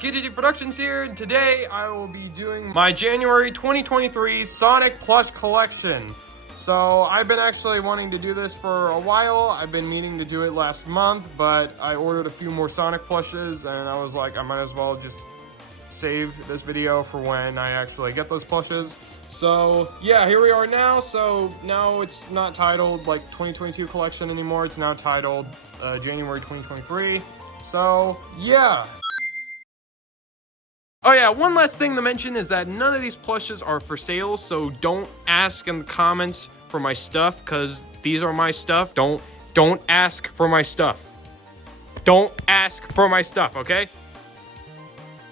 KJJ Productions here, and today I will be doing my January 2023 Sonic Plush Collection. So I've been actually wanting to do this for a while. I've been meaning to do it last month, but I ordered a few more Sonic plushes, and I was like, I might as well just save this video for when I actually get those plushes. So yeah, here we are now. So now it's not titled like 2022 collection anymore. It's now titled January 2023. So yeah. Oh yeah, one last thing to mention is that none of these plushes are for sale, so don't ask in the comments for my stuff, because these are my stuff. Don't ask for my stuff. Don't ask for my stuff, okay?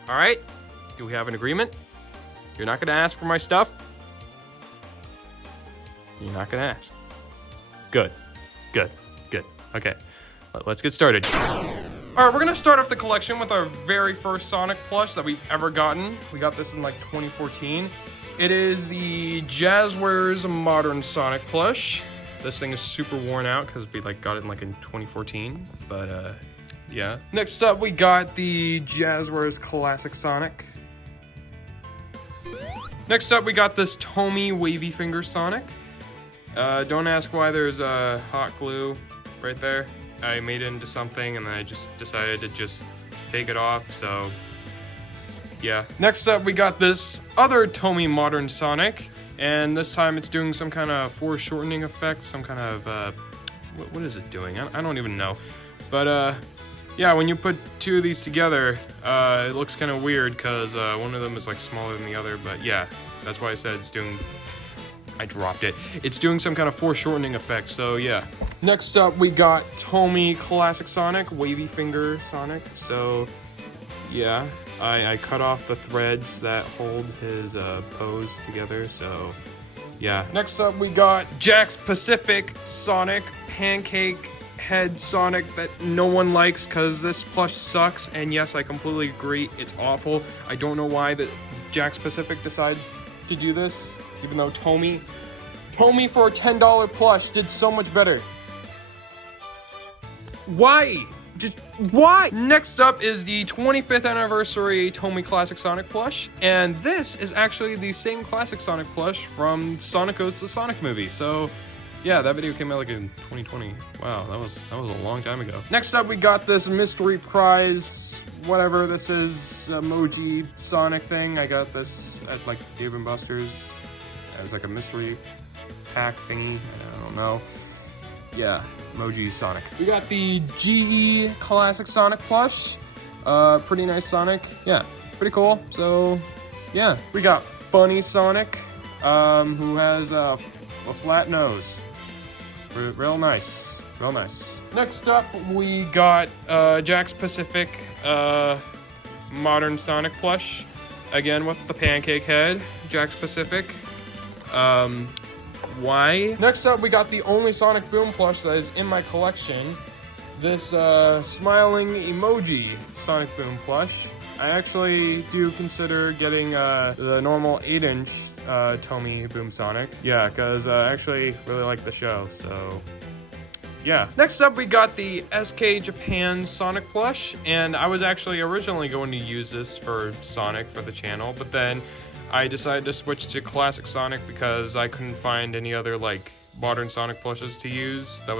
Alright? Do we have an agreement? You're not gonna ask for my stuff? You're not gonna ask. Good. Good. Good. Okay. Let's get started. Alright, we're gonna start off the collection with our very first Sonic plush that we've ever gotten. We got this in like 2014. It is the Jazzwares Modern Sonic plush. This thing is super worn out because we like got it in like in 2014, but yeah. Next up, we got the Jazzwares Classic Sonic. Next up, we got this Tomy Wavy Finger Sonic. Don't ask why there's a hot glue right there. I made it into something and then I just decided to just take it off, so yeah. Next up, we got this other Tomy Modern Sonic, and this time it's doing some kind of foreshortening effect, some kind of, what is it doing? I don't even know. But, yeah, when you put two of these together, it looks kind of weird because one of them is like smaller than the other, but yeah, that's why I said it's doing... I dropped it. It's doing some kind of foreshortening effect, so yeah. Next up, we got Tomy Classic Sonic, Wavy Finger Sonic. So yeah, I cut off the threads that hold his pose together, so yeah. Next up, we got Jakks Pacific Sonic, Pancake Head Sonic that no one likes because this plush sucks, and yes, I completely agree, it's awful. I don't know why that Jakks Pacific decides to do this. Even though Tomy for a $10 plush did so much better. Why? Just why? Next up is the 25th anniversary Tomy Classic Sonic plush, and this is actually the same Classic Sonic plush from Sonic Goes to the Sonic movie. So yeah, that video came out like in 2020. Wow, that was a long time ago. Next up, we got this mystery prize, whatever this is, emoji Sonic thing. I got this at like Dave & Buster's. It was like a mystery pack thingy, I don't know. Yeah, emoji Sonic. We got the GE Classic Sonic plush. Pretty nice Sonic. Yeah, pretty cool. So, yeah. We got Funny Sonic, who has a flat nose. Real nice. Real nice. Next up, we got Jakks Pacific Modern Sonic plush. Again, with the pancake head. Jakks Pacific. Why? Next up, we got the only Sonic Boom plush that is in my collection. This smiling emoji Sonic Boom plush. I actually do consider getting the normal 8-inch Tomy Boom Sonic. Yeah, because I actually really like the show, so yeah. Next up, we got the SK Japan Sonic plush, and I was actually originally going to use this for Sonic for the channel, but then I decided to switch to Classic Sonic because I couldn't find any other like modern Sonic plushes to use that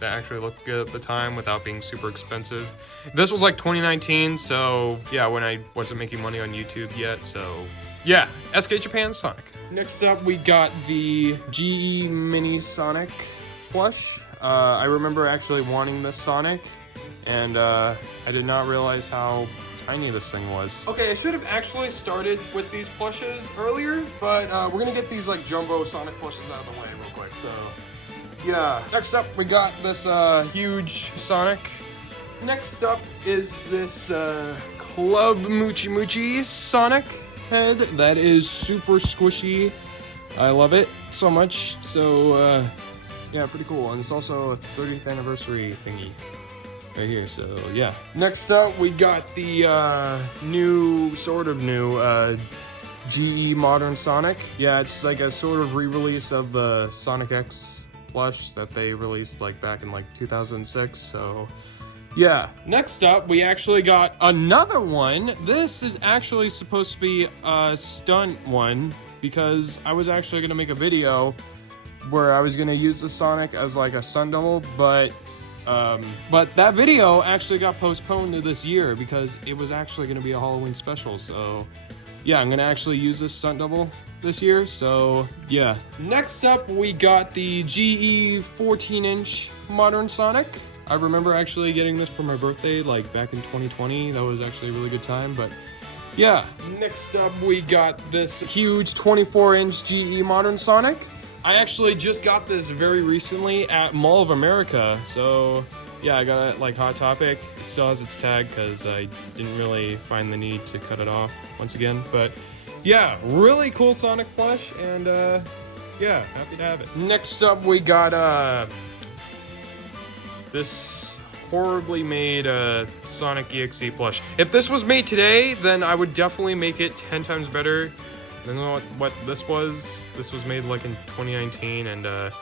actually looked good at the time without being super expensive. This was like 2019, so yeah, when I wasn't making money on YouTube yet, so yeah, SK Japan Sonic. Next up, we got the GE Mini Sonic plush. I remember actually wanting this Sonic, and I did not realize how tiny this thing was. Okay, I should have actually started with these plushes earlier, but we're gonna get these like jumbo Sonic plushes out of the way real quick, so yeah. Next up, we got this huge Sonic. Next up is this Club Moochie Moochie Sonic head that is super squishy. I love it so much, so yeah, pretty cool. And it's also a 30th anniversary thingy right here, so yeah. Next up, we got the sort of new GE Modern Sonic. Yeah, it's like a sort of re-release of the Sonic X plush that they released like back in like 2006, so yeah. Next up, we actually got another one. This is actually supposed to be a stunt one because I was actually going to make a video where I was going to use the Sonic as like a stunt double, but that video actually got postponed to this year because it was actually going to be a Halloween special. So yeah, I'm going to actually use this stunt double this year. So yeah. Next up, we got the GE 14-inch Modern Sonic. I remember actually getting this for my birthday, like back in 2020. That was actually a really good time, but yeah. Next up, we got this huge 24-inch GE Modern Sonic. I actually just got this very recently at Mall of America, so yeah, I got it like Hot Topic. It still has its tag because I didn't really find the need to cut it off once again, but yeah, really cool Sonic plush, and yeah, happy to have it. Next up, we got this horribly made Sonic EXE plush. If this was made today, then I would definitely make it 10 times better than what this was. This was made like in 2019, and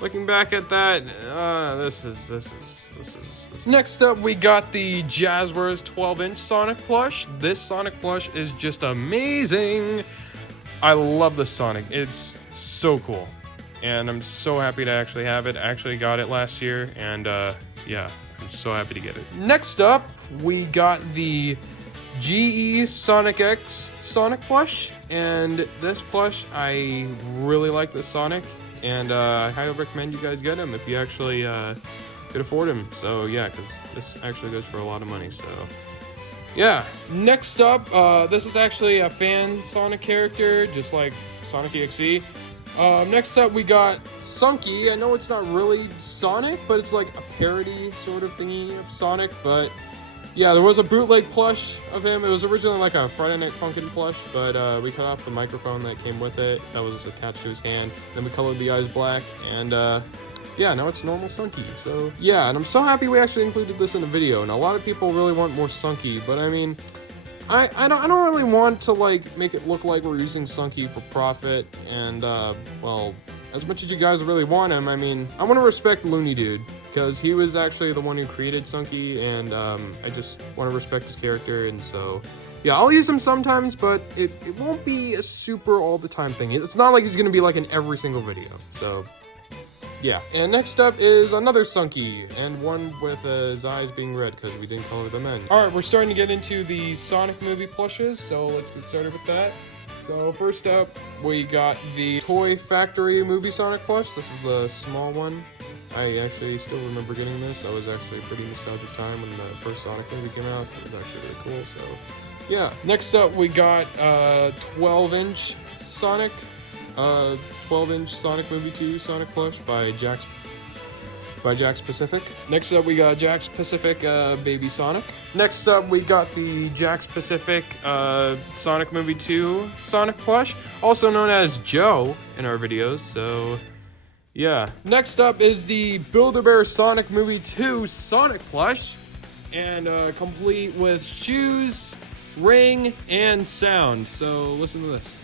looking back at that, this is. Next up, we got the Jazzwares 12-inch Sonic plush. This Sonic plush is just amazing. I love this Sonic. It's so cool, and I'm so happy to actually have it. I actually got it last year, and yeah, I'm so happy to get it. Next up, we got the GE Sonic X Sonic plush, and this plush, I really like this Sonic, and I highly recommend you guys get him if you actually could afford him. So yeah, because this actually goes for a lot of money. So yeah. Next up, this is actually a fan Sonic character, just like Sonic EXE. Next up, we got Sunky. I know it's not really Sonic, but it's like a parody sort of thingy of Sonic, but yeah, there was a bootleg plush of him. It was originally like a Friday Night Funkin' plush, but we cut off the microphone that came with it that was attached to his hand. Then we colored the eyes black, and yeah, now it's normal Sunky. So yeah, and I'm so happy we actually included this in the video. And a lot of people really want more Sunky, but I mean, I don't really want to like make it look like we're using Sunky for profit. And well, as much as you guys really want him, I mean, I want to respect Looney Dude, because he was actually the one who created Sunky, and I just want to respect his character. And so yeah, I'll use him sometimes, but it won't be a super all the time thing. It's not like he's gonna be like in every single video. So yeah. And next up is another Sunky, and one with his eyes being red because we didn't color them in. Alright, we're starting to get into the Sonic movie plushes, so let's get started with that. So first up, we got the Toy Factory movie Sonic plush. This is the small one. I actually still remember getting this. That was actually a pretty nostalgic time when the first Sonic movie came out. It was actually really cool, so yeah. Next up, we got 12-inch Sonic. 12-inch Sonic Movie 2 Sonic plush by Jack's Pacific. Next up, we got Jack's Pacific Baby Sonic. Next up, we got the Jack's Pacific Sonic Movie 2 Sonic plush, also known as Joe in our videos, so yeah. Next up is the Build-A-Bear Sonic Movie 2 Sonic plush, and complete with shoes, ring, and sound. So listen to this.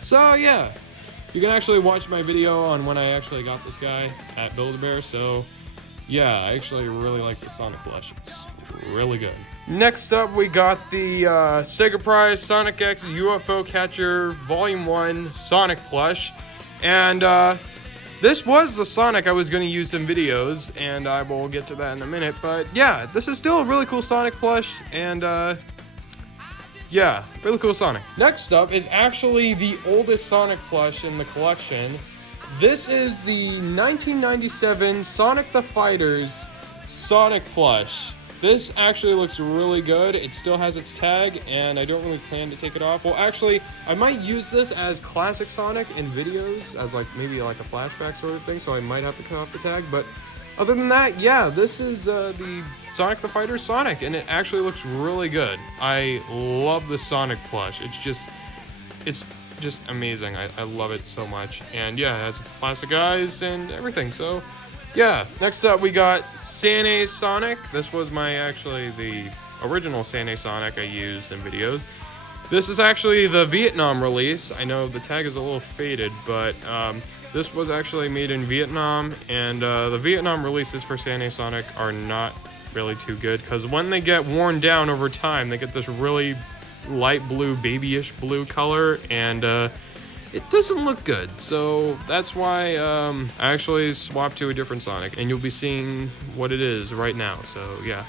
So yeah, you can actually watch my video on when I actually got this guy at Build-A-Bear. So yeah, I actually really like the Sonic plush. It's really good. Next up, we got the Sega Prize Sonic X UFO Catcher Volume 1 Sonic plush. And this was the Sonic I was going to use in videos, and I will get to that in a minute. But yeah, this is still a really cool Sonic plush, and yeah, really cool Sonic. Next up is actually the oldest Sonic plush in the collection. This is the 1997 Sonic the Fighter's Sonic plush. This actually looks really good. It still has its tag, and I don't really plan to take it off. Well, actually, I might use this as classic Sonic in videos, as like maybe like a flashback sort of thing, so I might have to cut off the tag, but other than that, yeah, this is the Sonic the Fighter Sonic, and it actually looks really good. I love the Sonic plush. It's just amazing. I love it so much. And yeah, it has plastic eyes and everything, so yeah. Next up, we got Sane Sonic. This was the original Sane Sonic I used in videos. This is actually the Vietnam release. I know the tag is a little faded, but This was actually made in Vietnam, and the Vietnam releases for San Sonic are not really too good, because when they get worn down over time, they get this really light blue, babyish blue color, and it doesn't look good. So that's why I actually swapped to a different Sonic, and you'll be seeing what it is right now. So yeah.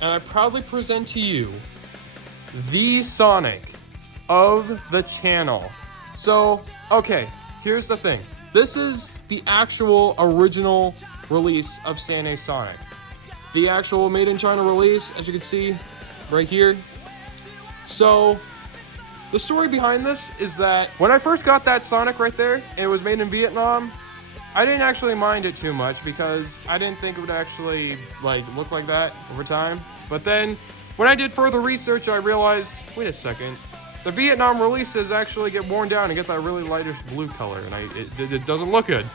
And I proudly present to you the Sonic of the channel. So, okay, here's the thing. This is the actual original release of San Sonic. The actual made in China release, as you can see right here. So, the story behind this is that when I first got that Sonic right there, and it was made in Vietnam, I didn't actually mind it too much because I didn't think it would actually like look like that over time. But then when I did further research, I realized, wait a second, the Vietnam releases actually get worn down and get that really lightish blue color, and it doesn't look good.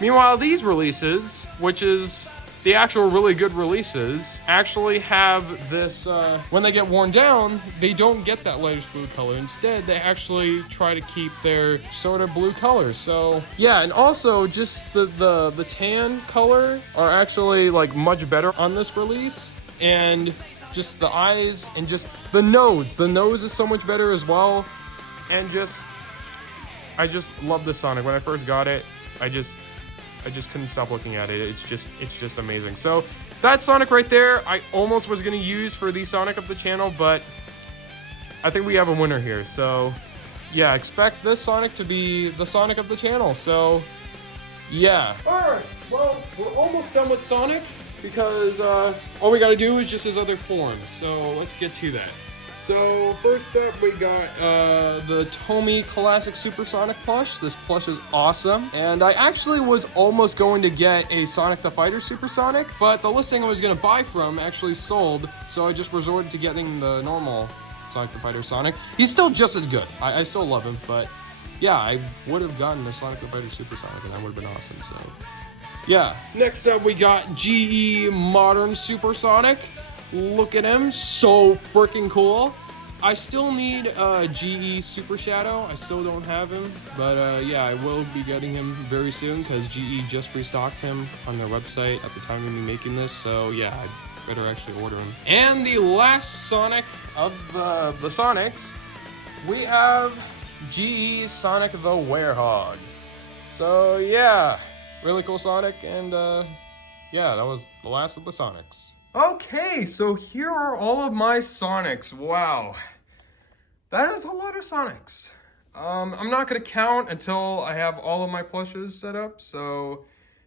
Meanwhile, these releases, which is the actual really good releases, actually have this, when they get worn down, they don't get that lightish blue color. Instead, they actually try to keep their sort of blue color. So, yeah, and also just the tan color are actually like much better on this release. And just the eyes and just the nose. The nose is so much better as well. And I just love this Sonic. When I first got it, I just couldn't stop looking at it. It's just amazing. So that Sonic right there, I almost was gonna use for the Sonic of the channel, but I think we have a winner here. So yeah, expect this Sonic to be the Sonic of the channel. So yeah. All right, well, we're almost done with Sonic, because all we gotta do is just his other forms. So let's get to that. So first up, we got the Tomy Classic Super Sonic plush. This plush is awesome, and I actually was almost going to get a Sonic the Fighter Super Sonic, but the listing I was gonna buy from actually sold, so I just resorted to getting the normal Sonic the Fighter Sonic. He's still just as good. I still love him, but yeah, I would have gotten a Sonic the Fighter Super Sonic, and that would have been awesome. So yeah. Next up, we got GE Modern Super Sonic. Look at him, so freaking cool. I still need GE Super Shadow. I still don't have him, but yeah, I will be getting him very soon because GE just restocked him on their website at the time of me making this. So yeah, I better actually order him. And the last Sonic of the Sonics, we have GE Sonic the Werehog. So yeah. Really cool Sonic, and yeah, that was the last of the Sonics. Okay, so here are all of my Sonics. Wow, that is a lot of Sonics. I'm not gonna count until I have all of my plushes set up. So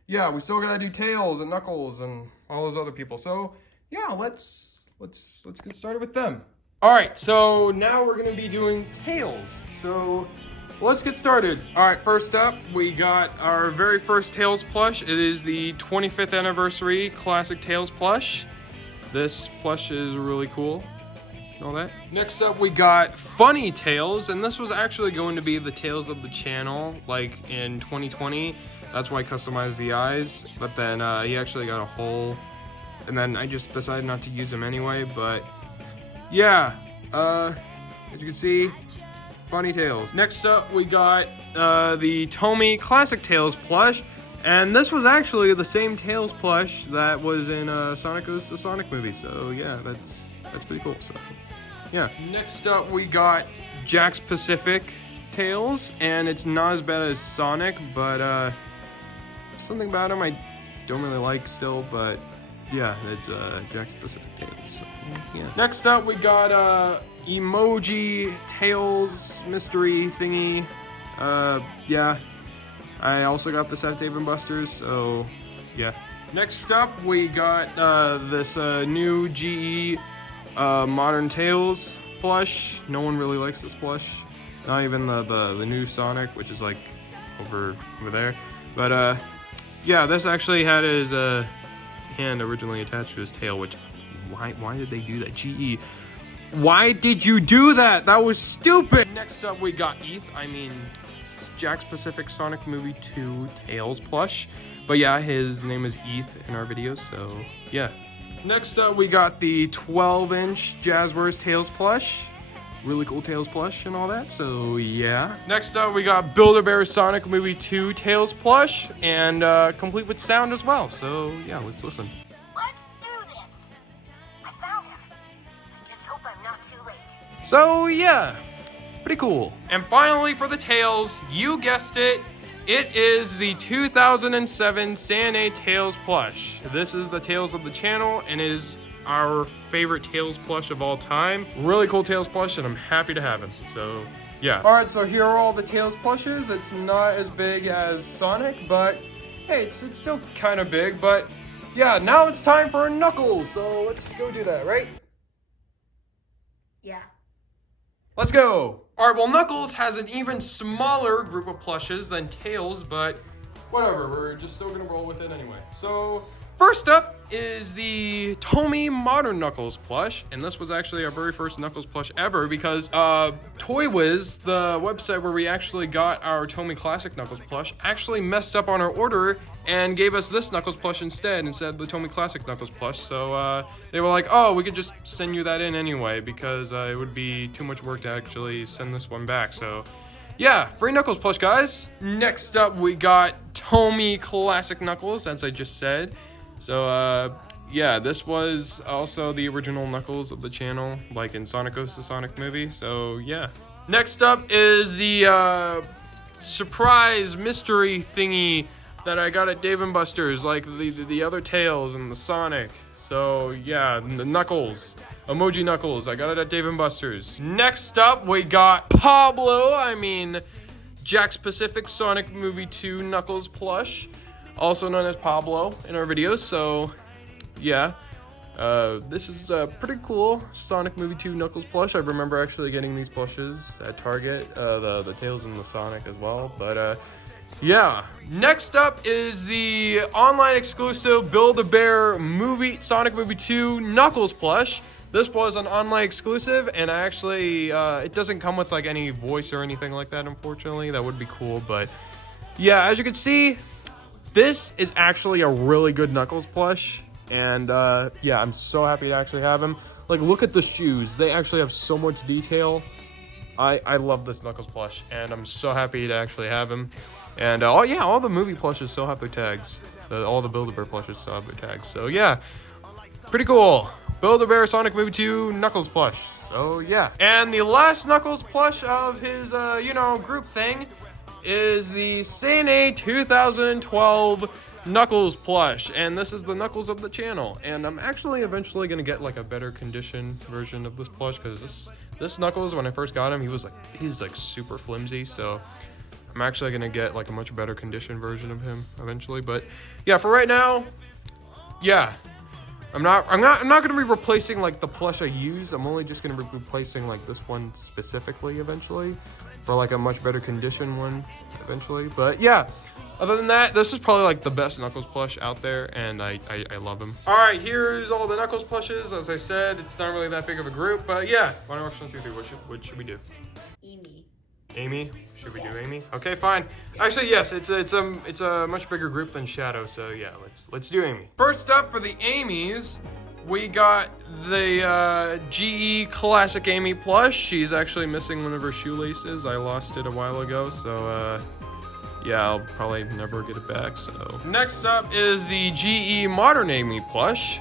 yeah, we still gotta do Tails and Knuckles and all those other people. So yeah, let's get started with them. All right, so now we're gonna be doing Tails. So let's get started. All right, first up, we got our very first Tails plush. It is the 25th anniversary classic Tails plush. This plush is really cool. All that. Next up, we got Funny Tails, and this was actually going to be the Tails of the channel, like in 2020. That's why I customized the eyes, but then he actually got a hole, and then I just decided not to use him anyway. But yeah, as you can see, Funny Tails. Next up, we got the Tomy Classic Tails plush, and this was actually the same Tails plush that was in Sonic Goes to Sonic movie. So yeah, that's pretty cool. So yeah. Next up, we got Jack's Pacific Tails, and it's not as bad as Sonic, but something about him I don't really like still. But yeah, it's Jack's Pacific Tails. So, yeah. Next up, we got Emoji Tails mystery thingy. Yeah, I also got the Set Dave and Buster's, so yeah. Next up, we got this new GE Modern Tails plush. No one really likes this plush. Not even the new Sonic, which is like over there. But yeah, this actually had his hand originally attached to his tail, which why did they do that? GE. Why did you do that? That was stupid! Next up, we got Jack's Pacific Sonic Movie 2 Tails plush. But yeah, his name is Eth in our videos, so yeah. Next up, we got the 12-inch Jazzwares Tails plush. really cool Tails plush and all that, so yeah. Next up, we got Build-A-Bear Sonic Movie 2 Tails plush, and complete with sound as well, so yeah, let's listen. Let's do this. I found him. Just hope I'm not too late. So yeah, pretty cool. And finally for the Tails, you guessed it, it is the 2007 Santa Tails plush. This is the Tails of the channel, and it is our favorite Tails plush of all time. Really cool Tails plush, and I'm happy to have him, so yeah. Alright, so here are all the Tails plushes. It's not as big as Sonic, but hey, it's still kind of big, but yeah, now it's time for Knuckles, so let's go do that, right? Yeah. Let's go! Alright, well, Knuckles has an even smaller group of plushes than Tails, but whatever, we're just still gonna roll with it anyway. So, first up is the Tomy Modern Knuckles plush, and this was actually our very first Knuckles plush ever because Toy Wiz, the website where we actually got our Tomy Classic Knuckles plush, actually messed up on our order and gave us this Knuckles plush instead of the Tomy Classic Knuckles plush. So they were like, oh, we could just send you that in anyway because it would be too much work to actually send this one back. So yeah, free Knuckles plush, guys. Next up, we got Tomy Classic Knuckles, as I just said. So, yeah, this was also the original Knuckles of the channel, like in Sonic Goes to Sonic movie, so yeah. Next up is the, surprise mystery thingy that I got at Dave & Buster's, like the other Tails and the Sonic. So, yeah, the Knuckles. Emoji Knuckles, I got it at Dave & Buster's. Next up, we got Jack's Pacific Sonic Movie 2 Knuckles plush, also known as Pablo in our videos, so yeah. This is a pretty cool Sonic Movie 2 Knuckles plush. I remember actually getting these plushes at Target, the Tails and the Sonic as well, but yeah. Next up is the online exclusive Build-A-Bear Sonic Movie 2 Knuckles plush. This was an online exclusive, and I actually, it doesn't come with like any voice or anything like that, unfortunately. That would be cool, but yeah, as you can see, this is actually a really good Knuckles plush, and yeah, I'm so happy to actually have him. Like, look at the shoes. They actually have so much detail. I love this Knuckles plush, and I'm so happy to actually have him. And oh yeah, all the movie plushes still have their tags. All the Build-A-Bear plushes still have their tags. So yeah, pretty cool. Build-A-Bear Sonic Movie 2 Knuckles plush. So yeah. And the last Knuckles plush of his, group thing is the Santa 2012 Knuckles plush, and this is the Knuckles of the channel, and I'm actually eventually gonna get like a better condition version of this plush because this Knuckles, when I first got him, he's like super flimsy, so I'm actually gonna get like a much better condition version of him eventually. But yeah, for right now, yeah, I'm not gonna be replacing like the plush I use. I'm only just gonna be replacing like this one specifically eventually for like a much better condition one eventually. But yeah, other than that, this is probably like the best Knuckles plush out there, and I love him. All right, here's all the Knuckles plushes. As I said, it's not really that big of a group, but yeah. 1, 2, 3, what should we do? Amy? Should we do Amy? Okay, fine. Actually, yes, it's a much bigger group than Shadow, so yeah, let's do Amy. First up for the Amy's, we got the GE Classic Amy plush. She's actually missing one of her shoelaces. I lost it a while ago, so yeah, I'll probably never get it back, so. Next up is the GE Modern Amy plush.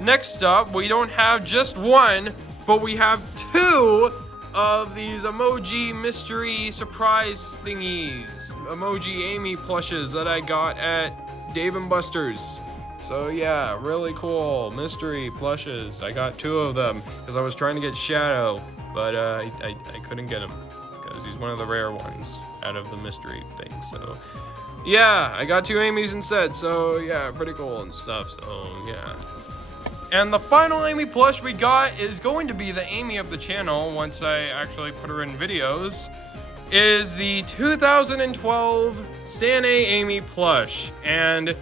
Next up, we don't have just one, but we have two of these emoji mystery surprise thingies. Emoji Amy plushes that I got at Dave & Buster's. So yeah, really cool mystery plushes. I got 2 of them because I was trying to get Shadow, but I couldn't get him because he's one of the rare ones out of the mystery thing. So yeah, I got 2 Amy's instead. So yeah, pretty cool and stuff. So yeah. And the final Amy plush we got is going to be the Amy of the channel once I actually put her in videos, is the 2012 Santa Amy plush. And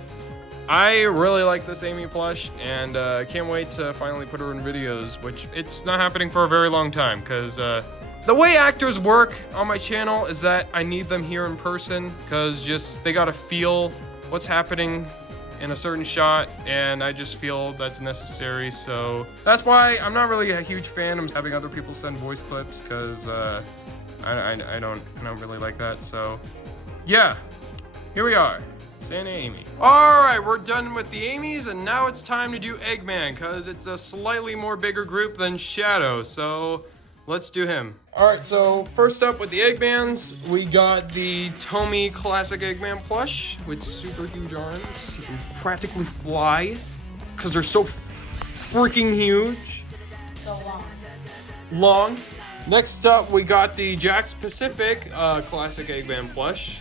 I really like this Amy plush, and I can't wait to finally put her in videos, which it's not happening for a very long time, because the way actors work on my channel is that I need them here in person, because just they gotta feel what's happening in a certain shot, and I just feel that's necessary. So that's why I'm not really a huge fan of having other people send voice clips, because I don't really like that. So yeah, here we are. Santa Amy. Alright, we're done with the Amy's, and now it's time to do Eggman, because it's a slightly more bigger group than Shadow, so let's do him. Alright, so first up with the Eggmans, we got the Tomy Classic Eggman Plush with super huge arms. You can practically fly, because they're so freaking huge. So long. Long. Next up, we got the Jax Pacific Classic Eggman Plush.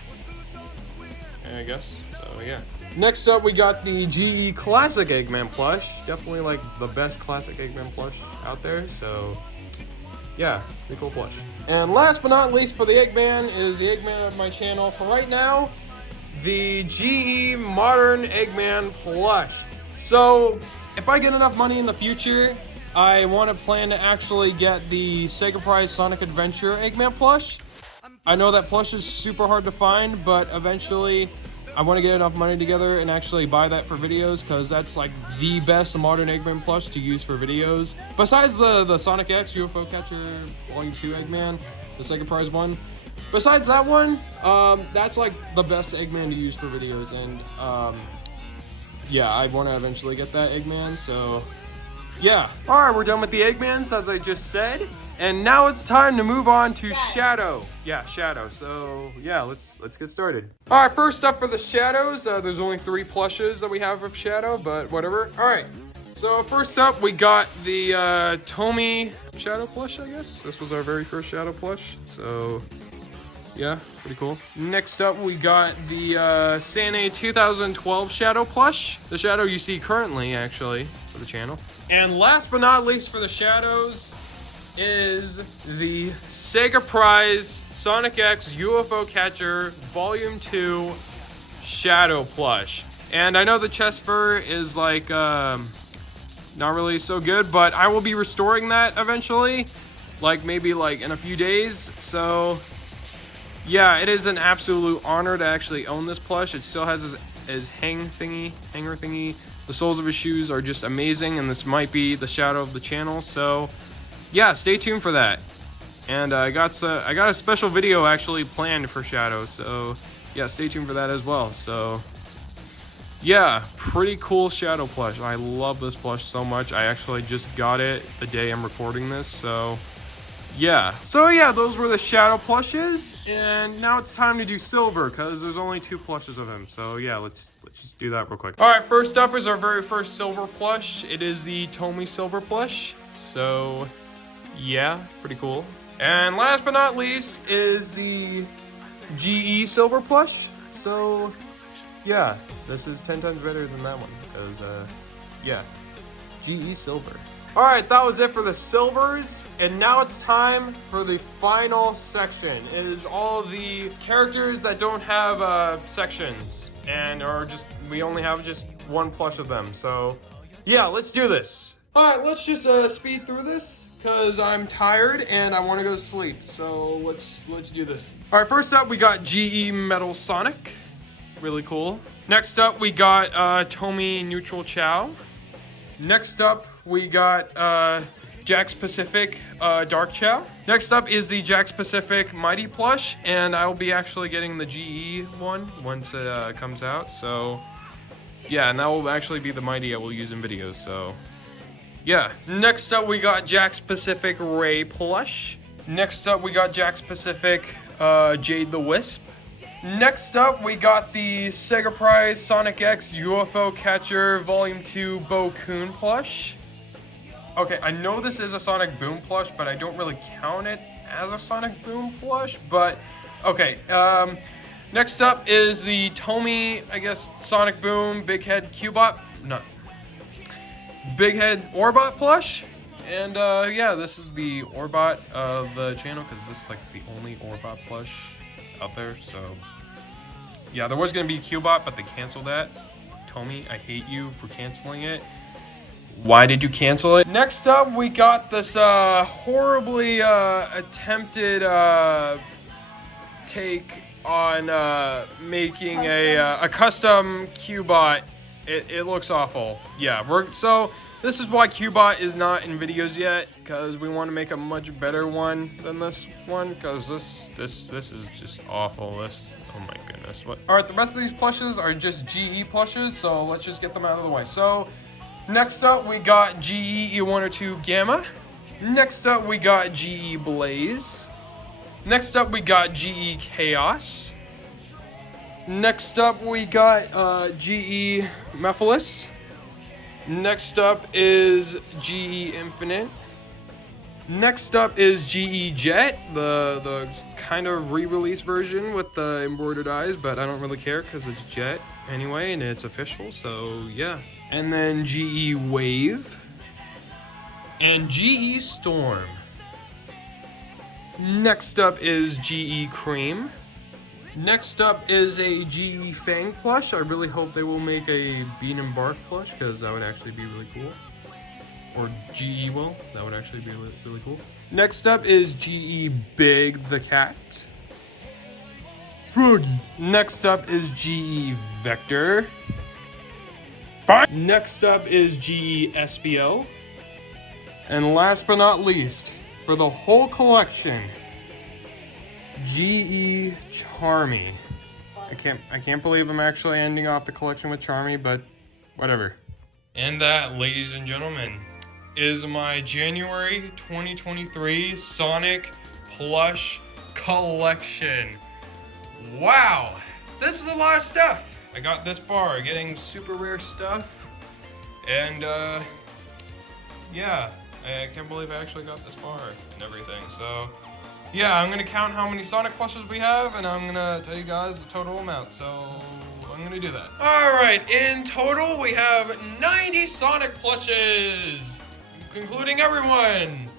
I guess. So yeah. Next up, we got the GE Classic Eggman Plush. Definitely like the best classic Eggman plush out there. So yeah, pretty cool plush. And last but not least for the Eggman is the Eggman of my channel for right now, the GE Modern Eggman Plush. So if I get enough money in the future, I want to plan to actually get the Sega Prize Sonic Adventure Eggman plush. I know that plush is super hard to find, but eventually I want to get enough money together and actually buy that for videos, because that's like the best modern Eggman plush to use for videos. Besides the Sonic X UFO Catcher Volume 2 Eggman, the Sega Prize one. Besides that one, that's like the best Eggman to use for videos, and yeah, I want to eventually get that Eggman, so yeah. Alright, we're done with the Eggmans, as I just said. And now it's time to move on to Shadow. Yeah, Shadow. So yeah, let's get started. All right, first up for the Shadows. There's only 3 plushes that we have of Shadow, but whatever. All right. So first up, we got the Tomy Shadow plush. I guess this was our very first Shadow plush. So yeah, pretty cool. Next up, we got the Santa 2012 Shadow plush. The Shadow you see currently, actually, for the channel. And last but not least for the Shadows is the Sega Prize Sonic X UFO Catcher Volume 2 Shadow plush. And I know the chest fur is like not really so good, but I will be restoring that eventually, like maybe like in a few days. So yeah, it is an absolute honor to actually own this plush. It still has his hanger thingy. The soles of his shoes are just amazing, and this might be the Shadow of the channel. So yeah, stay tuned for that. And I got a special video actually planned for Shadow, so yeah, stay tuned for that as well. So yeah, pretty cool Shadow plush. I love this plush so much. I actually just got it the day I'm recording this, so yeah. So yeah, those were the Shadow plushes, and now it's time to do Silver, because there's only 2 plushes of him. So yeah, let's just do that real quick. All right, first up is our very first Silver plush. It is the Tomy Silver plush. So yeah, pretty cool. And last but not least is the GE Silver plush. So yeah, this is 10 times better than that one, because yeah, GE Silver. Alright, that was it for the Silvers, and now it's time for the final section. It is all the characters that don't have sections, and we only have just 1 plush of them. So yeah, let's do this. Alright, let's just speed through this, because I'm tired and I want to go to sleep. So let's do this. Alright, first up we got GE Metal Sonic. Really cool. Next up we got Tomy Neutral Chow. Next up we got Jax Pacific Dark Chow. Next up is the Jax Pacific Mighty plush, and I will be actually getting the GE one once it comes out. So yeah, and that will actually be the Mighty I will use in videos. So yeah. Next up we got Jax Pacific Ray plush. Next up we got Jax Pacific Jade the Wisp. Next up, we got the Sega Prize Sonic X UFO Catcher Volume 2 Bo Coon plush. Okay, I know this is a Sonic Boom plush, but I don't really count it as a Sonic Boom plush, but okay. Next up is the Tomy, I guess, Sonic Boom Big Head Cubot, no, Big Head Orbot plush. And yeah, this is the Orbot of the channel, because this is like the only Orbot plush out there. So yeah, there was gonna be Cubot, but they canceled that. Tomy, I hate you for canceling it. Why did you cancel it? Next up, we got this horribly attempted take on making a custom Cubot It looks awful. Yeah, so this is why Cubot is not in videos yet, because we want to make a much better one than this one, because this is just awful. Oh my goodness. What? All right, the rest of these plushes are just GE plushes, so let's just get them out of the way. So next up we got GE E102 Gamma. Next up we got GE Blaze. Next up we got GE Chaos. Next up we got GE Mephiles. Next up is GE Infinite. Next up is GE Jet, the kind of re-release version with the embroidered eyes, but I don't really care because it's Jet anyway and it's official, so yeah. And then GE Wave and GE Storm. Next up is GE Cream. Next up is a GE Fang plush. I really hope they will make a Bean and Bark plush, because that would actually be really cool. Or GE will. That would actually be really cool. Next up is GE Big the Cat. Froggy. Next up is GE Vector. Next up is GE SBO. And last but not least, for the whole collection, GE Charmy. I can't believe I'm actually ending off the collection with Charmy, but whatever. And that, ladies and gentlemen, is my January 2023 Sonic Plush Collection. Wow, this is a lot of stuff. I got this far, getting super rare stuff, and yeah, I can't believe I actually got this far and everything. So yeah, I'm gonna count how many Sonic plushes we have, and I'm gonna tell you guys the total amount. So I'm gonna do that. All right, in total we have 90 Sonic plushes, including everyone.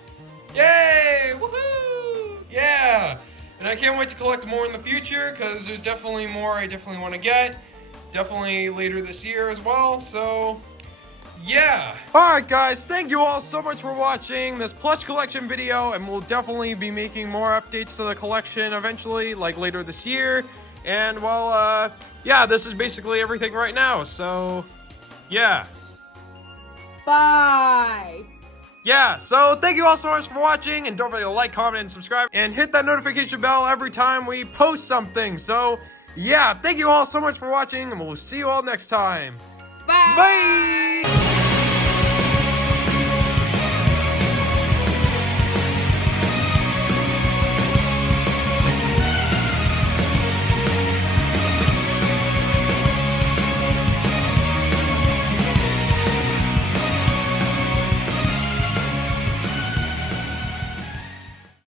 Yay! Woohoo! Yeah! And I can't wait to collect more in the future, because there's definitely more I definitely want to get. Definitely later this year as well, so yeah. Alright guys, thank you all so much for watching this plush collection video, and we'll definitely be making more updates to the collection eventually, like later this year. And well, yeah, this is basically everything right now, so yeah. Bye! Yeah, so thank you all so much for watching, and don't forget to like, comment, and subscribe, and hit that notification bell every time we post something. So yeah, thank you all so much for watching, and we'll see you all next time. Bye! Bye!